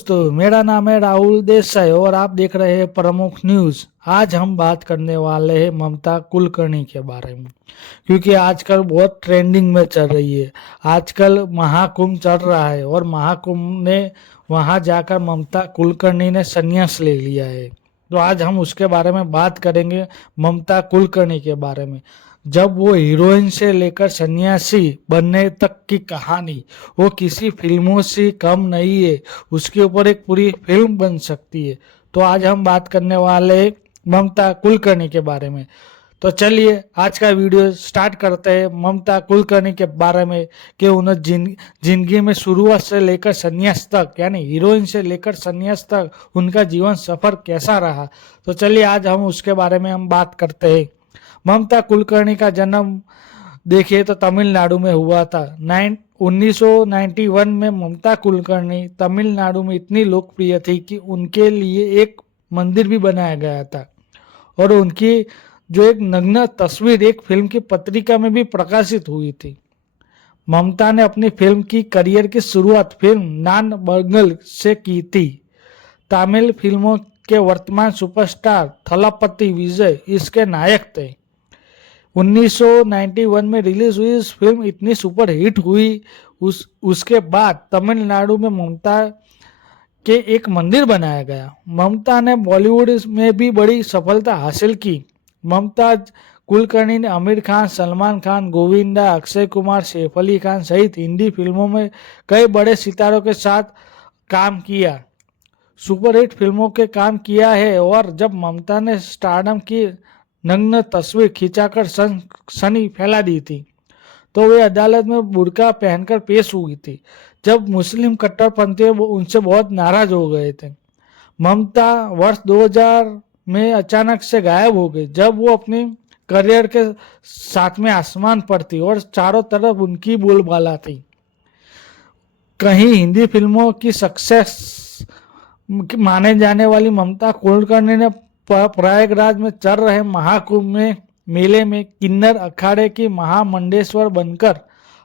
दोस्तों, मेरा नाम है राहुल देसाई और आप देख रहे हैं प्रमुख न्यूज। आज हम बात करने वाले हैं ममता कुलकर्णी के बारे में, क्योंकि आजकल बहुत ट्रेंडिंग में चल रही है। आजकल महाकुंभ चल रहा है और महाकुंभ ने वहां जाकर ममता कुलकर्णी ने संन्यास ले लिया है। तो आज हम उसके बारे में बात करेंगे, ममता कुलकर्णी के बारे में। जब वो हीरोइन से लेकर सन्यासी बनने तक की कहानी वो किसी फिल्मों से कम नहीं है। उसके ऊपर एक पूरी फिल्म बन सकती है। तो आज हम बात करने वाले हैं ममता कुलकर्णी के बारे में। तो चलिए आज का वीडियो स्टार्ट करते हैं ममता कुलकर्णी के बारे में कि उन्हें जिंदगी में शुरुआत से लेकर संन्यास तक, यानी हीरोइन से लेकर संन्यास तक उनका जीवन सफर कैसा रहा। तो चलिए आज हम उसके बारे में हम बात करते हैं। ममता कुलकर्णी का जन्म देखिए तो तमिलनाडु में हुआ था। 1991 में ममता कुलकर्णी तमिलनाडु में इतनी लोकप्रिय थी कि उनके लिए एक मंदिर भी बनाया गया था और उनकी जो एक नग्न तस्वीर एक फिल्म की पत्रिका में भी प्रकाशित हुई थी। ममता ने अपनी फिल्म की करियर की शुरुआत फिल्म नान बंगल से की थी। तमिल फिल्मों के वर्तमान सुपरस्टार थलपति विजय इसके नायक थे। 1991 में रिलीज हुई इस फिल्म इतनी सुपर हिट हुई। उसके बाद तमिलनाडु में ममता के एक मंदिर बनाया गया। ममता ने बॉलीवुड में भी बड़ी सफलता हासिल की। ममता कुलकर्णी ने आमिर खान, सलमान खान, गोविंदा, अक्षय कुमार, सैफ अली खान सहित हिंदी फिल्मों में कई बड़े सितारों के साथ काम किया, सुपरहिट फिल्मों के काम किया है। और जब ममता ने स्टारडम की नग्न तस्वीर खिंचाकर सनसनी फैला दी थी तो वे अदालत में बुर्का पहनकर पेश हुई थी, जब मुस्लिम कट्टरपंथी उनसे बहुत नाराज हो गए थे। ममता वर्ष 2000 में अचानक से गायब हो गई, जब वो अपनी करियर के साथ में आसमान पर थी और चारों तरफ उनकी बोलबाला थी। कहीं हिंदी फिल्मों की सक्सेस माने जाने वाली ममता कुलकर्णी ने प्रयागराज में चल रहे महाकुंभ में मेले में किन्नर अखाड़े की महामंडेश्वर बनकर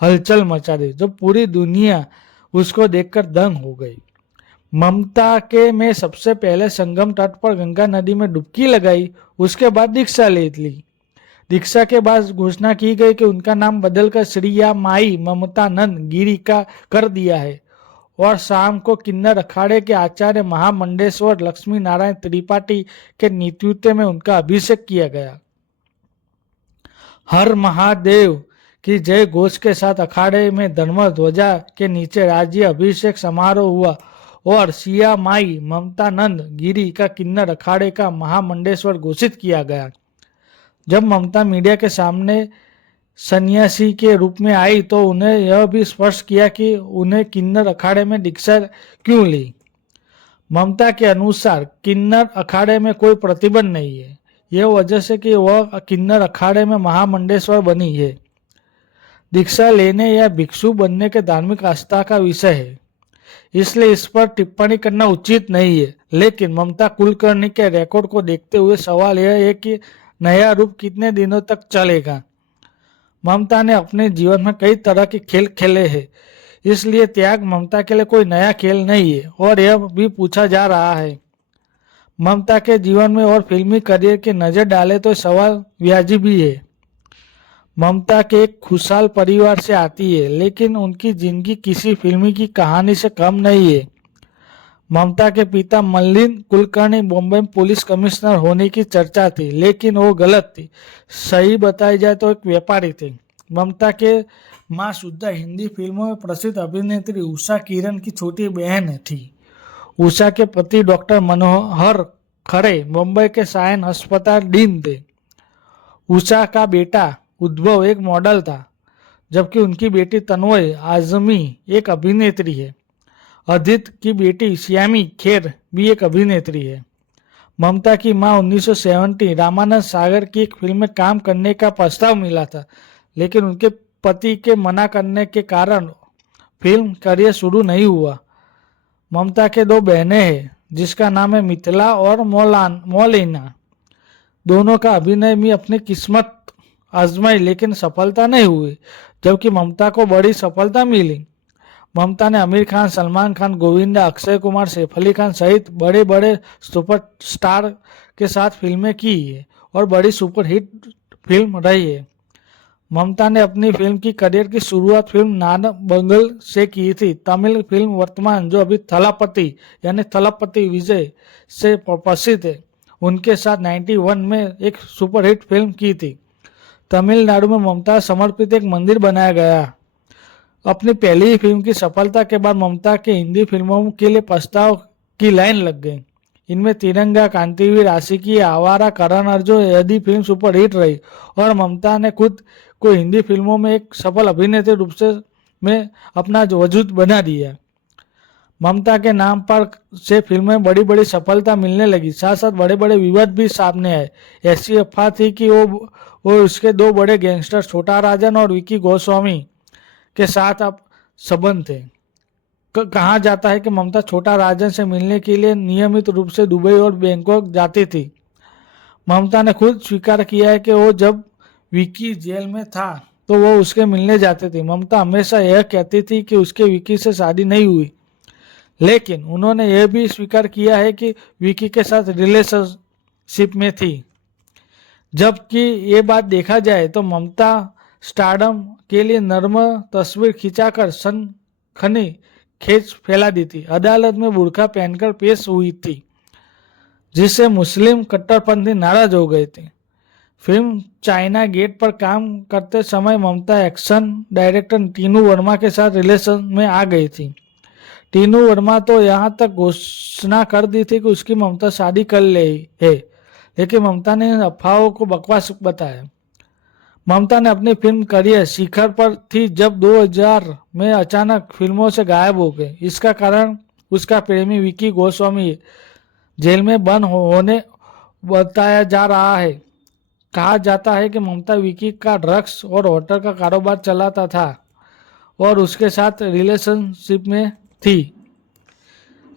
हलचल मचा दी, जब पूरी दुनिया उसको देखकर दंग हो गई। ममता के में सबसे पहले संगम तट पर गंगा नदी में डुबकी लगाई, उसके बाद दीक्षा ले ली। दीक्षा के बाद घोषणा की गई कि उनका नाम बदलकर श्रीया माई ममतानंद गिरी का कर दिया है और शाम को किन्नर अखाड़े के आचार्य महामंडेश्वर लक्ष्मी नारायण त्रिपाठी के नेतृत्व में उनका अभिषेक किया गया। हर महादेव की जय घोष के साथ अखाड़े में धर्म ध्वजा के नीचे राज्य अभिषेक समारोह हुआ और सिया माई ममतानंद गिरी का किन्नर अखाड़े का महामंडेश्वर घोषित किया गया। जब ममता मीडिया के सामने सन्यासी के रूप में आई तो उन्हें यह भी स्पष्ट किया कि उन्हें किन्नर अखाड़े में दीक्षा क्यों ली। ममता के अनुसार किन्नर अखाड़े में कोई प्रतिबंध नहीं है, यह वजह से कि वह किन्नर अखाड़े में महामंडेश्वर बनी है। दीक्षा लेने या भिक्षु बनने के धार्मिक आस्था का विषय है, इसलिए इस पर टिप्पणी करना उचित नहीं है। लेकिन ममता कुलकर्णी के रिकॉर्ड को देखते हुए सवाल यह है कि नया रूप कितने दिनों तक चलेगा। ममता ने अपने जीवन में कई तरह के खेल खेले हैं, इसलिए त्याग ममता के लिए कोई नया खेल नहीं है। और यह भी पूछा जा रहा है ममता के जीवन में और फिल्मी करियर की नजर डाले तो सवाल वाजिब भी है। ममता के एक खुशहाल परिवार से आती है, लेकिन उनकी जिंदगी किसी फिल्मी की कहानी से कम नहीं है। ममता के पिता मलिन कुलकर्णी बॉम्बे में पुलिस कमिश्नर होने की चर्चा थी, लेकिन वो गलत थी। सही बताई जाए तो एक व्यापारी थे। ममता के माँ शुद्धा हिंदी फिल्मों में प्रसिद्ध अभिनेत्री उषा किरण की छोटी बहन थी। उषा के पति डॉक्टर मनोहर खरे मुंबई के सायन अस्पताल डीन थे। उषा का बेटा उद्भव एक मॉडल था, जबकि उनकी बेटी तन्वय आजमी एक अभिनेत्री है। अदित की बेटी श्यामी खेर भी एक अभिनेत्री है। ममता की मां 1970 रामानंद सागर की एक फिल्म में काम करने का प्रस्ताव मिला था, लेकिन उनके पति के मना करने के कारण फिल्म करियर शुरू नहीं हुआ। ममता के दो बहनें हैं, जिसका नाम है मिथिला और मौलिना। दोनों का अभिनय में अपनी किस्मत आजमाई, लेकिन सफलता नहीं हुई, जबकि ममता को बड़ी सफलता मिली। ममता ने आमिर खान, सलमान खान, गोविंदा, अक्षय कुमार, सैफ अली खान सहित बड़े बड़े सुपरस्टार के साथ फिल्में की है और बड़ी सुपरहिट फिल्म रही है। ममता ने अपनी फिल्म की करियर की शुरुआत फिल्म नान बंगल से की थी। तमिल फिल्म वर्तमान जो अभी थलापति यानी थलपति विजय से प्रसिद्ध है, उनके साथ 91 में एक सुपरहिट फिल्म की थी। तमिलनाडु में ममता समर्पित एक मंदिर बनाया गया। अपनी पहली फिल्म की सफलता के बाद ममता के हिंदी फिल्मों के लिए प्रस्ताव की लाइन लग गई। इनमें तिरंगा, कांतिवीर, आशिकी, आवारा, करण अर्जुन यदि फिल्म सुपरहिट रही और ममता ने खुद को हिंदी फिल्मों में एक सफल अभिनेत्री रूप में अपना वजूद बना दिया। ममता के नाम पर से फिल्में बड़ी बड़ी सफलता मिलने लगी, साथ साथ बड़े बड़े विवाद भी सामने आए। ऐसी अफवाह थी कि वो उसके दो बड़े गैंगस्टर छोटा राजन और विकी गोस्वामी के साथ अब संबंध थे। कहा जाता है कि ममता छोटा राजन से मिलने के लिए नियमित रूप से दुबई और बैंकॉक जाती थी। ममता ने खुद स्वीकार किया है कि वो जब विकी जेल में था तो वो उसके मिलने जाते थे। ममता हमेशा यह कहती थी कि उसके विकी से शादी नहीं हुई, लेकिन उन्होंने यह भी स्वीकार किया है कि विकी के साथ रिलेशनशिप में थी। जबकि ये बात देखा जाए तो ममता स्टारडम के लिए नर्म तस्वीर खिंचाकर सनसनी खेच फैला दी थी। अदालत में बुर्का पहनकर पेश हुई थी, जिससे मुस्लिम कट्टरपंथी नाराज हो गए थे। फिल्म चाइना गेट पर काम करते समय ममता एक्शन डायरेक्टर टीनू वर्मा के साथ रिलेशन में आ गई थी। टीनू वर्मा तो यहाँ तक घोषणा कर दी थी कि उसकी ममता शादी कर ले है, लेकिन ममता ने इन अफवाहों को बकवास बताया। ममता ने अपनी फिल्म करियर शिखर पर थी जब 2000 में अचानक फिल्मों से गायब हो गए। इसका कारण उसका प्रेमी विकी गोस्वामी जेल में बंद होने बताया जा रहा है। कहा जाता है कि ममता विकी का ड्रग्स और होटल का कारोबार चलाता था और उसके साथ रिलेशनशिप में थी।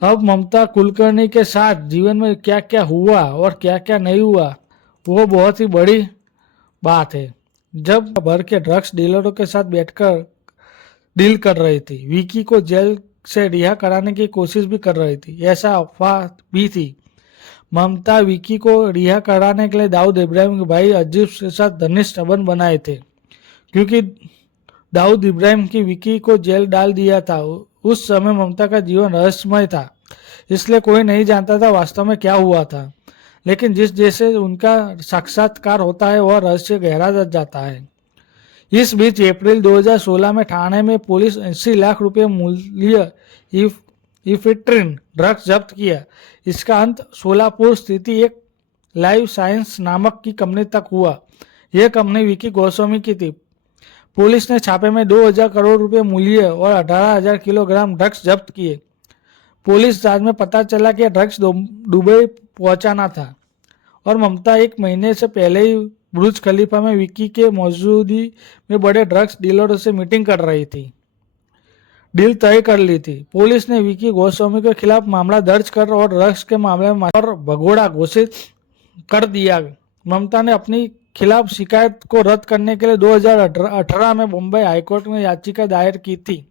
अब ममता कुलकर्णी के साथ जीवन में क्या क्या हुआ और क्या क्या नहीं हुआ, वो बहुत ही बड़ी बात है। जब भर के ड्रग्स डीलरों के साथ बैठकर डील कर रही थी, विकी को जेल से रिहा कराने की कोशिश भी कर रही थी, ऐसा अफवाह भी थी। ममता विकी को रिहा कराने के लिए दाऊद इब्राहिम के भाई अजीब के साथ घनिष्ठ संबंध बनाए थे, क्योंकि दाऊद इब्राहिम की विकी को जेल डाल दिया था। उस समय ममता का जीवन रहस्यमय था, इसलिए कोई नहीं जानता था वास्तव में क्या हुआ था। लेकिन जिस जैसे उनका साक्षात्कार होता है वह रहस्य गहरा जाता है। इस बीच अप्रैल 2016 में ठाणे में पुलिस 80 लाख रुपए मूल्य इफेट्रिन ड्रग्स जब्त किया। इसका अंत सोलापुर स्थित एक लाइफ साइंस नामक की कंपनी तक हुआ। यह कंपनी विकी गोस्वामी की थी। पुलिस ने छापे में 2000 करोड़ रुपए मूल्य और 18,000 किलोग्राम ड्रग्स जब्त किए। पुलिस जांच में पता चला कि ड्रग्स दुबई पहुंचाना था और ममता एक महीने से पहले ही बुर्ज खलीफा में विकी के मौजूदगी में बड़े ड्रग्स डीलरों से मीटिंग कर रही थी। डील तय कर ली थी। पुलिस ने विकी गोस्वामी के खिलाफ मामला दर्ज कर और ड्रग्स के मामले में और भगोड़ा घोषित कर दिया। ममता ने अपनी खिलाफ शिकायत को रद्द करने के लिए 2018 में मुंबई हाईकोर्ट में याचिका दायर की थी।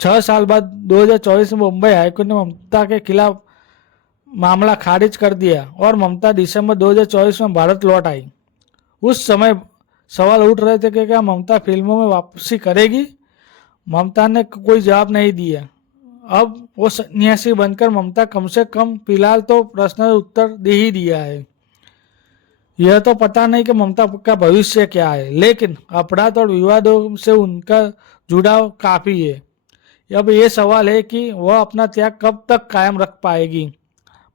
6 साल बाद 2024 में मुंबई हाईकोर्ट ने ममता के खिलाफ मामला खारिज कर दिया और ममता दिसंबर 2024 में भारत लौट आई। उस समय सवाल उठ रहे थे कि क्या ममता फिल्मों में वापसी करेगी। ममता ने कोई जवाब नहीं दिया। अब वो सन्यासी बनकर ममता कम से कम फिलहाल तो प्रश्न उत्तर दे ही दिया है। यह तो पता नहीं कि ममता का भविष्य क्या है, लेकिन अपराध और विवादों से उनका जुड़ाव काफी है। अब ये सवाल है कि वह अपना त्याग कब तक कायम रख पाएगी।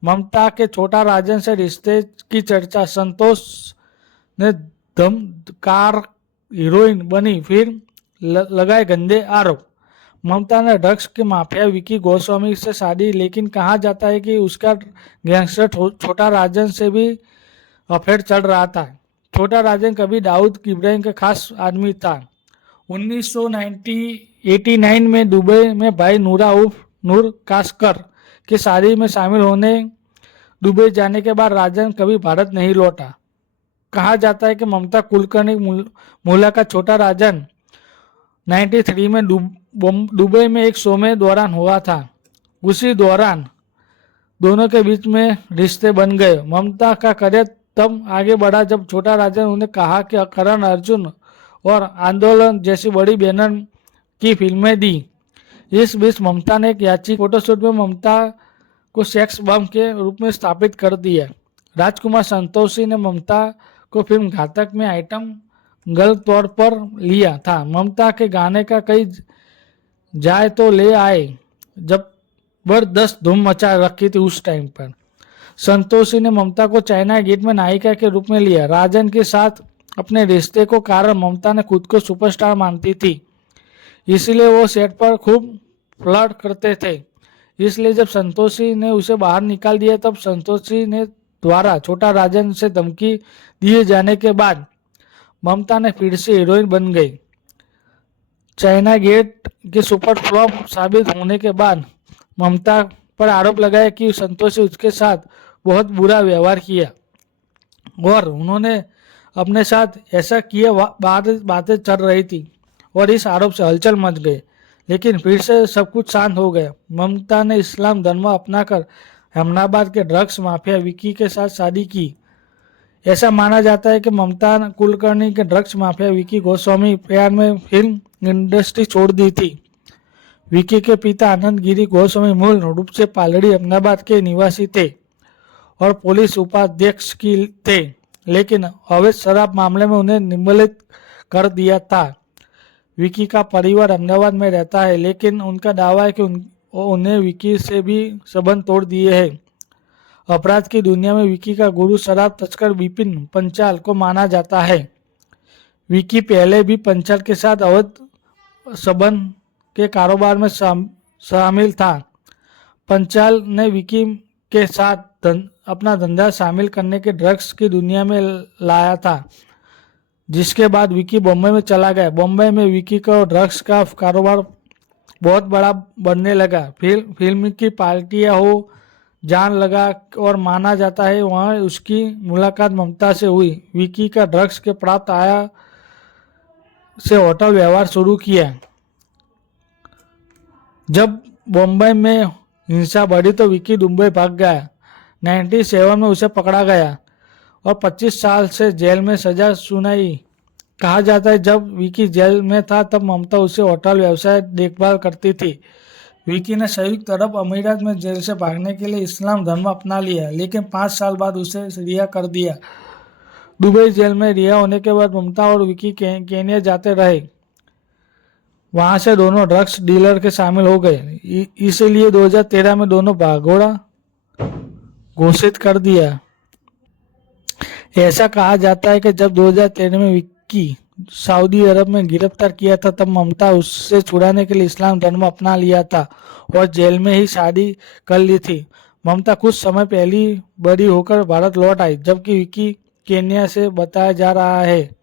ममता के छोटा राजन से रिश्ते की चर्चा। संतोष ने धमकार हीरोइन बनी, फिर लगाए गंदे आरोप। ममता ने ड्रग्स के माफिया विकी गोस्वामी से शादी, लेकिन कहा जाता है कि उसका गैंगस्टर छोटा राजन से भी अफेयर चल रहा था। छोटा राजन कभी दाऊद इब्राहिम के खास आदमी था। 1989 में दुबई में भाई नूरा उर्फ नूर कास्कर की शादी में शामिल होने दुबई जाने के बाद राजन कभी भारत नहीं लौटा। कहा जाता है कि ममता कुलकर्णी मूला का छोटा राजन 93 में दुबई में एक शो में दौरान हुआ था। उसी दौरान दोनों के बीच में रिश्ते बन गए। ममता का करियर तब आगे बढ़ा जब छोटा राजन उन्हें कहा कि करण अर्जुन और आंदोलन जैसी बड़ी बैनर की फिल्में दी। इस बीच ममता ने एक याची फोटोशूट में ममता को सेक्स बम के रूप में स्थापित कर दिया। राजकुमार संतोषी ने ममता को फिल्म घातक में आइटम गर्ल तौर पर लिया था। ममता के गाने का कई जाए तो ले आए जबरदस्त धूम मचा रखी थी उस टाइम पर। संतोषी ने ममता को चाइना गेट में नायिका के रूप में लिया। राजन के साथ अपने रिश्ते को कारण ममता ने खुद को सुपरस्टार मानती थी, इसलिए वो सेट पर खूब फ्लर्ट करते थे। इसलिए जब संतोषी ने उसे बाहर निकाल दिया तब संतोषी ने द्वारा छोटा राजन से धमकी दिए जाने के बाद ममता ने फिर से हीरोइन बन गई। चाइना गेट के सुपर फ्लॉप साबित होने के बाद ममता पर आरोप लगाया कि संतोषी उसके साथ बहुत बुरा व्यवहार किया और उन्होंने अपने साथ ऐसा किए बातें चल रही थी और इस आरोप से हलचल मच गई। लेकिन फिर से सब कुछ शांत हो गया। ममता ने इस्लाम धर्म अपनाकर अहमदाबाद के ड्रग्स माफिया विकी के साथ शादी की। ऐसा माना जाता है कि ममता कुलकर्णी के ड्रग्स माफिया विकी गोस्वामी प्यार में फिल्म इंडस्ट्री छोड़ दी थी। विकी के पिता आनंद गिरी गोस्वामी मूल रूप से पालड़ी अहमदाबाद के निवासी थे और पुलिस उपाध्यक्ष की थे, लेकिन अवैध शराब मामले में उन्हें निलंबित कर दिया था। विकी का परिवार अहमदाबाद में रहता है, लेकिन उनका दावा है कि उन्हें विकी से भी संबंध तोड़ दिए हैं। अपराध की दुनिया में विकी का गुरु शराब तस्कर विपिन पंचाल को माना जाता है। विकी पहले भी पंचाल के साथ अवैध संबंध के कारोबार में शामिल था। पंचाल ने विकी के साथ अपना धंधा शामिल करने के ड्रग्स की दुनिया में लाया था, जिसके बाद विकी बॉम्बे में चला गया। बॉम्बे में विकी का ड्रग्स का कारोबार बहुत बड़ा बनने लगा। फिल्म की पार्टियां हो जान लगा और माना जाता है वहां उसकी मुलाकात ममता से हुई। विकी का ड्रग्स के प्राप्त आय से होटल व्यवहार शुरू किया। जब बॉम्बे में हिंसा बढ़ी तो विकी दुबई भाग गया। 97 में उसे पकड़ा गया और 25 साल से जेल में सजा सुनाई। कहा जाता है जब विकी जेल में था तब ममता उसे होटल व्यवसाय देखभाल करती थी। विकी ने संयुक्त अरब अमीरात में जेल से भागने के लिए इस्लाम धर्म अपना लिया, लेकिन 5 साल बाद उसे रिहा कर दिया। दुबई जेल में रिहा होने के बाद ममता और विकी केन्या जाते रहे। वहां से दोनों ड्रग्स डीलर के शामिल हो गए, इसीलिए 2013 में दोनों भागोड़ा घोषित कर दिया। ऐसा कहा जाता है कि जब 2013 में विक्की सऊदी अरब में गिरफ्तार किया था तब ममता उससे छुड़ाने के लिए इस्लाम धर्म अपना लिया था और जेल में ही शादी कर ली थी। ममता कुछ समय पहले बड़ी होकर भारत लौट आई, जबकि विक्की केन्या से बताया जा रहा है।